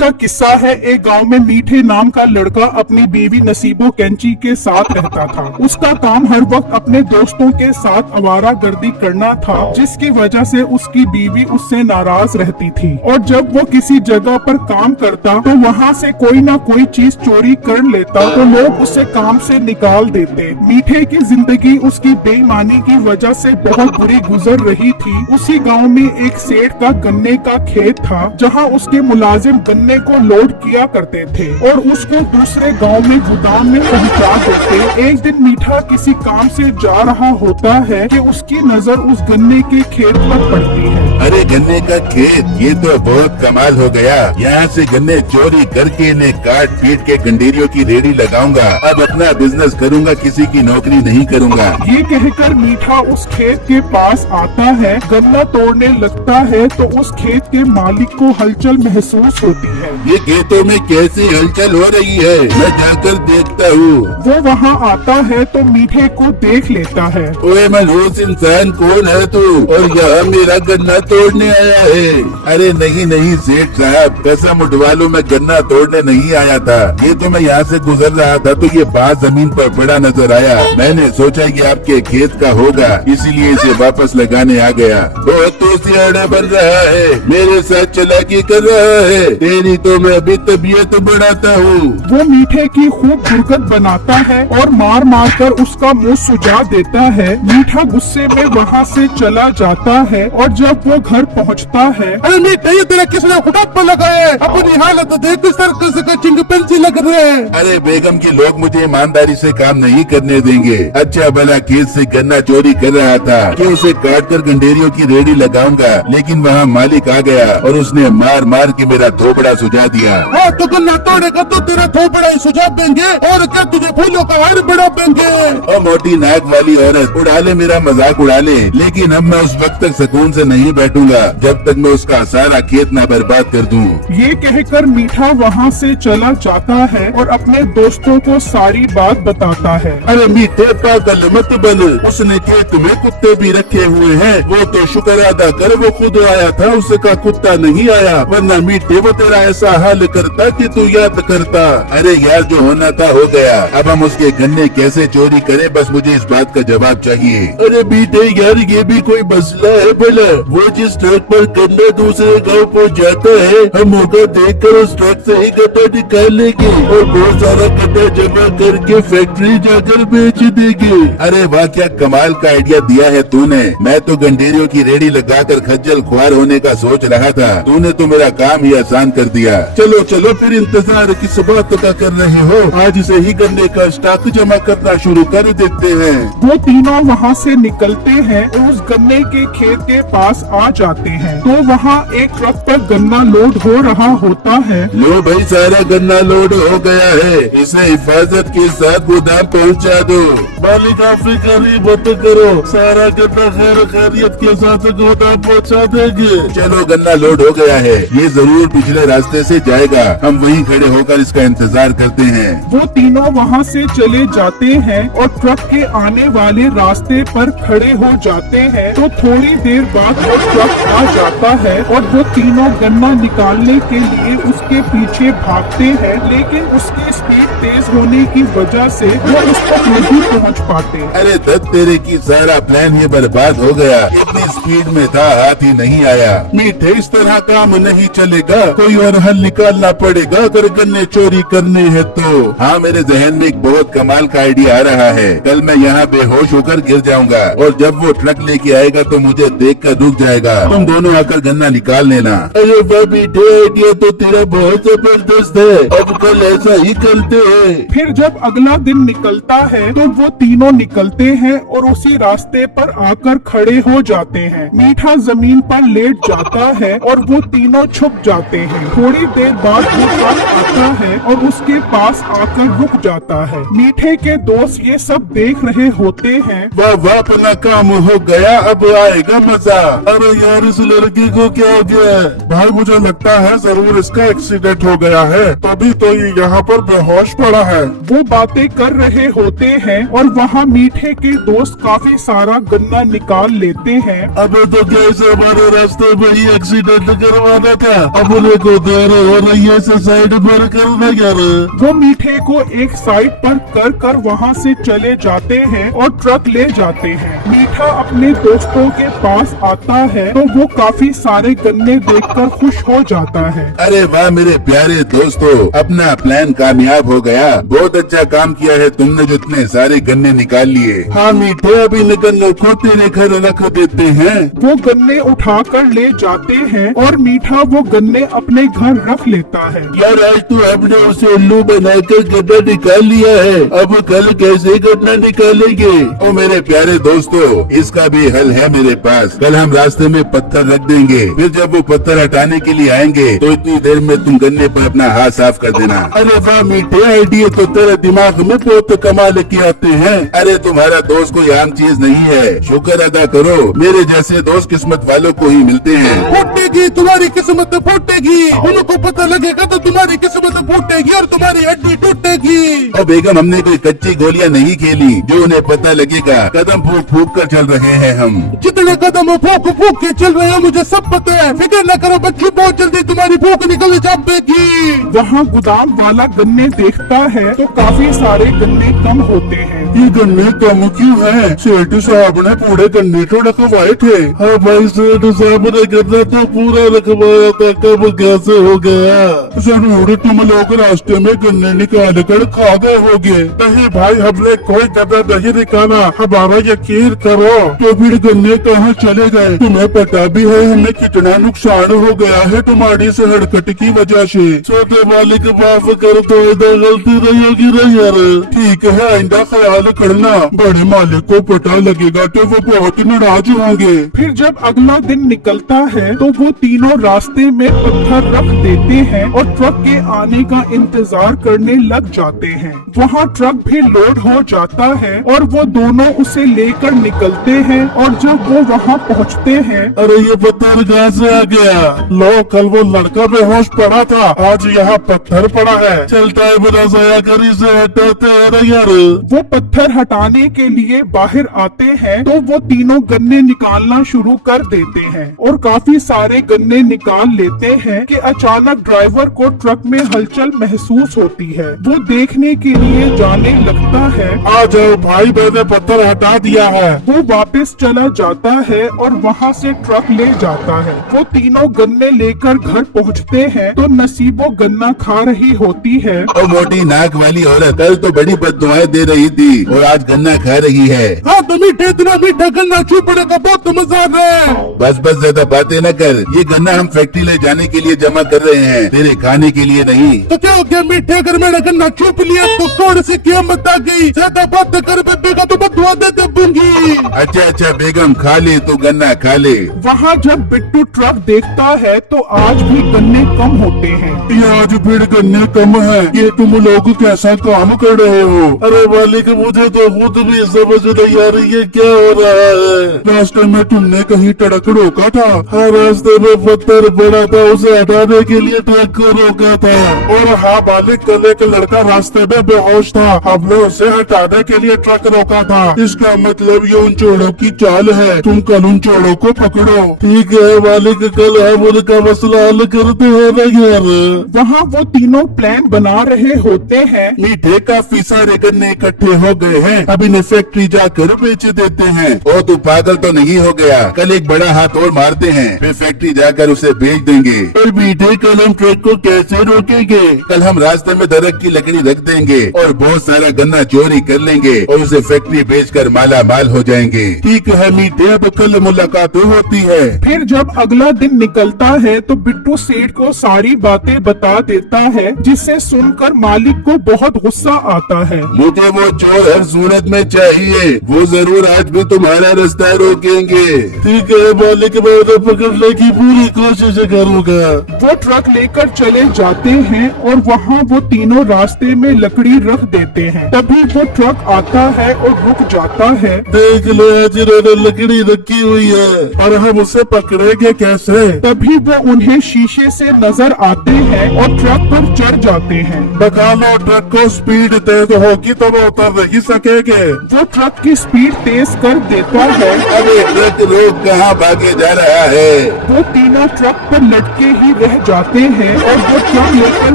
का किस्सा है। एक गांव में मीठे नाम का लड़का अपनी बीवी नसीबो कैंची के साथ रहता था। उसका काम हर वक्त अपने दोस्तों के साथ आवारागर्दी करना था, जिसकी वजह से उसकी बीवी उससे नाराज रहती थी। और जब वो किसी जगह पर काम करता तो वहाँ से कोई ना कोई चीज चोरी कर लेता तो लोग उसे काम से निकाल देते। मीठे की जिंदगी उसकी बेईमानी की वजह से बहुत बुरी गुजर रही थी। उसी गाँव में एक सेठ का गन्ने का खेत था, जहाँ उसके मुलाजिम गन्ने को लोड किया करते थे और उसको दूसरे गांव में गोदाम में पहुंचा देते। एक दिन मीठा किसी काम से जा रहा होता है कि उसकी नजर उस गन्ने के खेत पर पड़ती है। अरे गन्ने का खेत, ये तो बहुत कमाल हो गया। यहाँ से गन्ने चोरी करके इन्हें काट पीट के गंडेरियों की रेडी लगाऊंगा। अब अपना बिजनेस करूंगा, किसी की नौकरी नहीं करूंगा। ये कहकर मीठा उस खेत के पास आता है, गन्ना तोड़ने लगता है तो उस खेत के मालिक को हलचल महसूस होती है। ये खेतों में कैसी हलचल हो रही है, मैं जाकर देखता हूँ। वो वहाँ आता है तो मीठे को देख लेता है। ओए मनहूस इंसान, कौन है तू और यहाँ मेरा गन्ना तोड़ने आया है? अरे नहीं नहीं सेठ साहब, कसम उठवा लो, मैं गन्ना तोड़ने नहीं आया था। ये तो मैं यहाँ से गुजर रहा था तो ये बात जमीन पर पड़ा नजर आया। मैंने सोचा कि आपके खेत का होगा, इसीलिए इसे वापस लगाने आ गया। बहुत तो सियाना बन रहा है, मेरे साथ चालाकी कर रहा है। तेरी तो मैं अभी तबीयत बढ़ाता हूँ। वो मीठे की खूब हरकत बनाता है और मार मार कर उसका मुंह सुजा देता है। मीठा गुस्से में वहाँ से चला जाता है और जब वो घर पहुँचता है, अरे मीठा, ये तेरा किसने हुटापा लगाया है? अपनी हालत देख, किस तरह से चिंगपेंसी लग रहे हैं। अरे बेगम के लोग मुझे ईमानदारी से काम नहीं करने देंगे। अच्छा भला खेत से गन्ना चोरी कर रहा था कि उसे काट कर गंडेरियों की रेडी लगाऊंगा, लेकिन वहाँ मालिक आ गया और उसने मार मार के मेरा थोपड़ा सुझा दिया। हाँ, तो गन्ना तोड़ेगा तो तेरा थोपड़ा ही सुझाव देंगे और क्या तुझे फूलों का हार बढ़ा देंगे। और मोटी नाक वाली औरत, उड़ा ले मेरा मजाक उड़ा ले, लेकिन अब मैं उस वक्त तक सुकून से नहीं बैठूंगा जब तक मैं उसका सारा खेत न बर्बाद कर दूं। ये कहकर मीठा वहाँ से चला जाता है और अपने दोस्तों को सारी बात बताता है। अरे मीठे पागल मत बन, उसने खेत में कुत्ते भी रखे हुए हैं। वो तो शुक्र अदा कर वो खुद आया था, उसका कुत्ता नहीं आया, वरना मीठे वो तेरा ऐसा हाल करता कि तू याद करता। अरे यार, जो होना था हो गया, अब हम उसके गन्ने कैसे चोरी करें, बस मुझे इस बात का जवाब चाहिए। अरे मीठे यार, ये भी कोई मसला है भला? वो जिस ट्रक पर गन्ना दूसरे गाँव पहुँच जाता है, हम मौका देखकर उस ट्रक से ही गन्ना निकाल लेंगे और बहुत सारा गन्ना जमा करके फैक्ट्री जाकर बेच देंगे। अरे वाह, क्या कमाल का आइडिया दिया है तूने। मैं तो गंडेरियों की रेडी लगाकर खज्जल खुआर होने का सोच रहा था, तूने तो मेरा काम ही आसान कर दिया। चलो चलो फिर, इंतजार किस बात का कर रहे हो? आज से ही गन्ने का स्टॉक जमा करना शुरू कर देते हैं। वो तीनों वहाँ से निकलते हैं और उस गन्ने के खेत के पास आ जाते हैं तो वहाँ एक ट्रक पर गन्ना लोड हो रहा होता है। लो भाई, सारा गन्ना लोड हो गया है, इसे हिफाजत के साथ गोदाम पहुँचा दो। मालिक आप फिक्र मत करो, सारा गन्ना खैर खैरियत के साथ गोदाम पहुँचा देंगे। चलो गन्ना लोड हो गया है, ये जरूर पिछले रास्ते से जाएगा, हम वहीं खड़े होकर इसका इंतजार करते हैं। वो तीनों वहाँ से चले जाते हैं और ट्रक के आने वाले रास्ते पर खड़े हो जाते हैं तो थोड़ी देर बाद वो ट्रक आ जाता है और वो तीनों गन्ना निकालने के लिए उसके पीछे भागते हैं, लेकिन उसकी स्पीड तेज होने की वजह से वो उस तक नहीं पहुँच पाते। अरे दत्त तेरे की, सारा प्लान ये बर्बाद हो गया। इतनी स्पीड में था, हाथ ही नहीं आया। मीठे, इस तरह काम नहीं चलेगा, कोई और हल निकालना पड़ेगा अगर गन्ने चोरी करने हैं तो। हाँ, मेरे जहन में एक बहुत कमाल का आइडिया आ रहा है। कल मैं यहाँ बेहोश होकर गिर जाऊंगा और जब वो ट्रक लेके आएगा तो मुझे देखकर रुक जाएगा। तुम दोनों आकर गन्ना निकाल लेना। अरे वाह मीठे, आइडिया तो तेरा बहुत जबरदस्त है, अब कल ऐसा ही करते हैं। फिर जब अगला दिन निकलता है तो वो तीनों निकलते हैं और उसी रास्ते पर आकर खड़े हो जाते हैं। मीठा जमीन पर लेट जाता है और वो तीनों छुप जाते हैं। थोड़ी देर बाद वो ट्रक आता है और उसके पास आकर रुक जाता है। मीठे के दोस्त ये सब देख रहे होते हैं। वाह वाह, अपना काम हो गया, अब आएगा मजा। अरे यार, इस लड़की को क्या हो गया है? भाई मुझे लगता है जरूर इसका एक्सीडेंट हो गया है, तभी तो ये यहाँ पर बेहोश पड़ा है। वो बातें कर रहे होते हैं और वहाँ मीठे के दोस्त काफी सारा गन्ना निकाल लेते हैं। अब तो कैसे हमारे रास्ते में ही एक्सीडेंट करवाना था, अब उन्हें को देर हो रही है, इसे साइड पर करना यार। वो मीठे को एक साइड पर कर कर वहाँ से चले जाते हैं और ट्रक ले जाते हैं। मीठा अपने दोस्तों के पास आता है तो वो काफी सारे गन्ने देखकर खुश हो जाता है। अरे वाह मेरे प्यारे दोस्तों, अपना प्लान कामयाब हो गया। बहुत अच्छा काम किया है तुमने जो इतने सारे गन्ने निकाल लिए। हाँ मीठे, अभी गन्नों को तेरे घर रख देते हैं। वो गन्ने उठाकर ले जाते हैं और मीठा वो गन्ने अपने घर रख लेता है। यार आज तो हमने उसे उल्लू बनाकर गन्ना निकाल लिया है, अब कल कैसे गन्ना निकालेंगे? ओ मेरे प्यारे दोस्तों, इसका भी हल है मेरे पास। कल हम रास्ते में पत्थर रख देंगे, फिर जब वो पत्थर हटाने के लिए आएंगे तो इतनी देर में तुम गन्ने पर अपना हाथ साफ कर देना। अरे वाह मीठे, आइडिया तो तेरे दिमाग में बहुत कमाल के आते हैं। अरे तुम्हारा दोस्त कोई आम चीज नहीं है, शुक्र अदा करो, मेरे जैसे दोस्त किस्मत वालों को ही मिलते हैं। फूटेगी तुम्हारी किस्मत, फूटेगी, उनको पता लगेगा तो तुम्हारी किस्मत फूटेगी और तुम्हारी हड्डी टूटेगी। और बेगम, हमने कोई कच्ची गोलियां नहीं खेली जो उन्हें पता लगेगा। कदम फूक फूक कर चल रहे हैं हम। जितने कदम फूक फूक के चल रहे हो मुझे सब पता है, फिक्र न करो बच्ची, बहुत जल्दी तुम्हारी भूख निकल जाएगी। वहाँ गोदाम वाला गन्ने देखता है तो काफी सारे गन्ने कम होते हैं। ये गन्ने कम क्यों है? सेठ साहब ने पूरे गन्ने तो रखवाए थे। हाँ भाई, सेठ साहब ने गन्ना तो पूरा रखवाया था, कब कैसे हो गया? जरूर तुम लोग रास्ते में गन्ने निकाल कर खा गए होगे। नहीं भाई, हमने कोई गन्ना नहीं निकाला, हमारा यकीन करो। तो फिर गन्ने कहाँ चले गए? तुम्हें पता भी है हमें कितना नुकसान हो गया है तुम्हारी से हरकत की वजह से। छोटे मालिक माफ कर दो, इधर गलती नहीं होगी ना यार। ठीक है, आइंदा ख्याल करना, बड़े मालिक को पता लगेगा तो वो बहुत नाराज होंगे। फिर जब अगला दिन निकलता है तो वो तीनों रास्ते में पत्थर रख देते हैं और ट्रक के आने का इंतजार करने लग जाते हैं। वहाँ ट्रक भी लोड हो जाता है और वो दोनों उसे लेकर निकलते हैं और जब वो वहाँ पहुँचते हैं, अरे ये पत्थर कहाँ से आ गया? लो, कल वो लड़का बेहोश पड़ा था, आज यहाँ पत्थर पड़ा है। चलता है बड़ा जाया कर, इसे हटाते हैं ना यार। वो पत्थर हटाने के लिए बाहर आते हैं तो वो तीनों गन्ने निकालना शुरू कर देते हैं और काफी सारे गन्ने निकाल लेते हैं कि अचानक ड्राइवर को ट्रक में हलचल महसूस होती है। वो देखने के लिए जाने लगता है। आ जाओ भाई, मैंने पत्थर हटा दिया है। वो वापस चला जाता है और वहाँ से ट्रक ले जाता है। वो तीनों गन्ने लेकर घर पहुँचते हैं तो नसीबो गन्ना खा रही होती है। ओ मोटी नाक वाली औरत, कल तो बड़ी बददुआएं दे रही थी और आज गन्ना खा रही है। हाँ तो मीठे, इतना मीठा गन्ना चूपने का बहुत मजा आ रहा है। बस ज्यादा बातें न कर, ये गन्ना हम फैक्ट्री ले जाने के लिए जमा कर रहे हैं, तेरे खाने के लिए नहीं। तो क्या हो गया मीठे, अगर मैंने गन्ना चूप लिया तो कौन सी कीमत आ गई? ज्यादा बात कर बेबी का तो बदुआ देते दूंगी। अच्छा बेगम, खा ले तो गन्ना खा ले। वहाँ जब बिट्टू ट्रक देखता है तो आज भी गन्ने कम होते हैं। ये आज फिर गन्ने कम है, ये तुम लोग कैसा काम कर रहे हो? अरे मालिक, मुझे तो खुद भी समझ नहीं आ रही है क्या हो रहा है। रास्ते में तुमने कहीं ट्रक रोका था? हाँ, रास्ते में पत्थर पड़ा था, उसे हटाने के लिए ट्रक को रोका था। और हाँ मालिक, कल एक लड़का रास्ते में बेहोश था, हमने उसे हटाने के लिए ट्रक रोका था। इसका मतलब ये उन चोरों की चाल है, तुम कल उन चोरों को पकड़ो। ठीक है मालिक, कल हम उनका मसला हल करते हैं ना यार। वहाँ वो तीनों प्लान बना रहे होते हैं। मीठे, काफी सारे गन्ने इकट्ठे हो गए हैं, अब इन्हें फैक्ट्री जाकर बेच देते हैं। ओ तू पागल तो नहीं हो गया? कल एक बड़ा हाथ और मारते हैं, फिर फैक्ट्री जाकर उसे बेच देंगे। और मीठे, कल हम ट्रक को कैसे रोकेंगे? कल हम रास्ते में दरख्त की लकड़ी रख देंगे और बहुत सारा गन्ना चोरी कर लेंगे और उसे फैक्ट्री बेचकर माला माल हो जाएंगे। ठीक है मीठे, अब कल मुलाकात होती है। फिर जब अगला दिन निकलता है तो बिट्टू सेठ को सारी बातें बता देता है, जिससे सुनकर मालिक को बहुत गुस्सा आता है। मुझे वो चोर हर सूरत में चाहिए, वो जरूर आज भी तुम्हारा रास्ता रोकेंगे। ठीक है मालिक, मैं उन्हें पकड़ने की पूरी कोशिश करूँगा। वो ट्रक लेकर चले जाते हैं और वहाँ वो तीनों रास्ते में लकड़ी रख देते हैं। तभी वो ट्रक आता है और रुक जाता है। देख लो आज इन्होंने लकड़ी रखी हुई है और हम उसे पकड़ेंगे कैसे? तभी वो उन्हें शीशे से नजर आते हैं और ट्रक पर चढ़ जाते हैं। बता लो ट्रक को स्पीड तेज होगी तो वो उतर नहीं सकेंगे। वो ट्रक की स्पीड तेज कर देता है। अरे ट्रक रोक कहाँ भागे जा रहा है? वो तीनों ट्रक पर लटके ही रह जाते हैं और वो ट्रक लेकर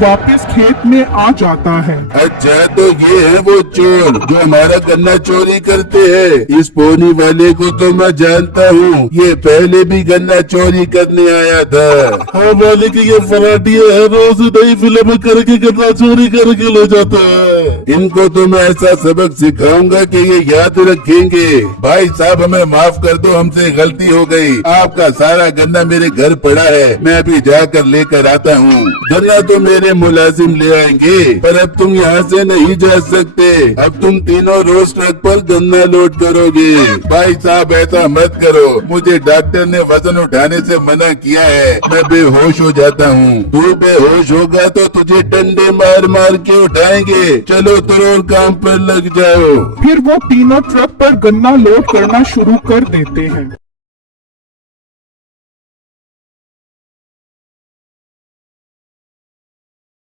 वापस खेत में आ जाता है। अच्छा तो ये है वो चोर जो हमारा गन्ना चोरी करते हैं। इस पोनी वाले को तो मैं जानता हूँ, ये पहले भी गन्ना चोरी करने आया था। हाँ मालिक ये फराटिया है, रोज नई फिल्म करके गन्ना चोरी करके ले जाता है। इनको तो मैं ऐसा सबक सिखाऊंगा कि ये याद रखेंगे। भाई साहब हमें माफ कर दो, हमसे गलती हो गई। आपका सारा गन्ना मेरे घर पड़ा है, मैं अभी जाकर लेकर आता हूँ। गन्ना तो मेरे मुलाजिम ले आएंगे, पर अब तुम यहाँ से नहीं जा सकते। अब तुम तीनों रोज ट्रक पर गन्ना लोड करोगे। भाई साहब ऐसा मत करो, मुझे डॉक्टर ने वजन उठाने से मना किया है, मैं बेहोश हो जाता हूँ। तू बेहोश होगा तो तुझे डंडे मार मार के उठाएंगे। चलो तुरंत काम पर लग जाओ। फिर वो तीनों ट्रक पर गन्ना लोड करना शुरू कर देते हैं।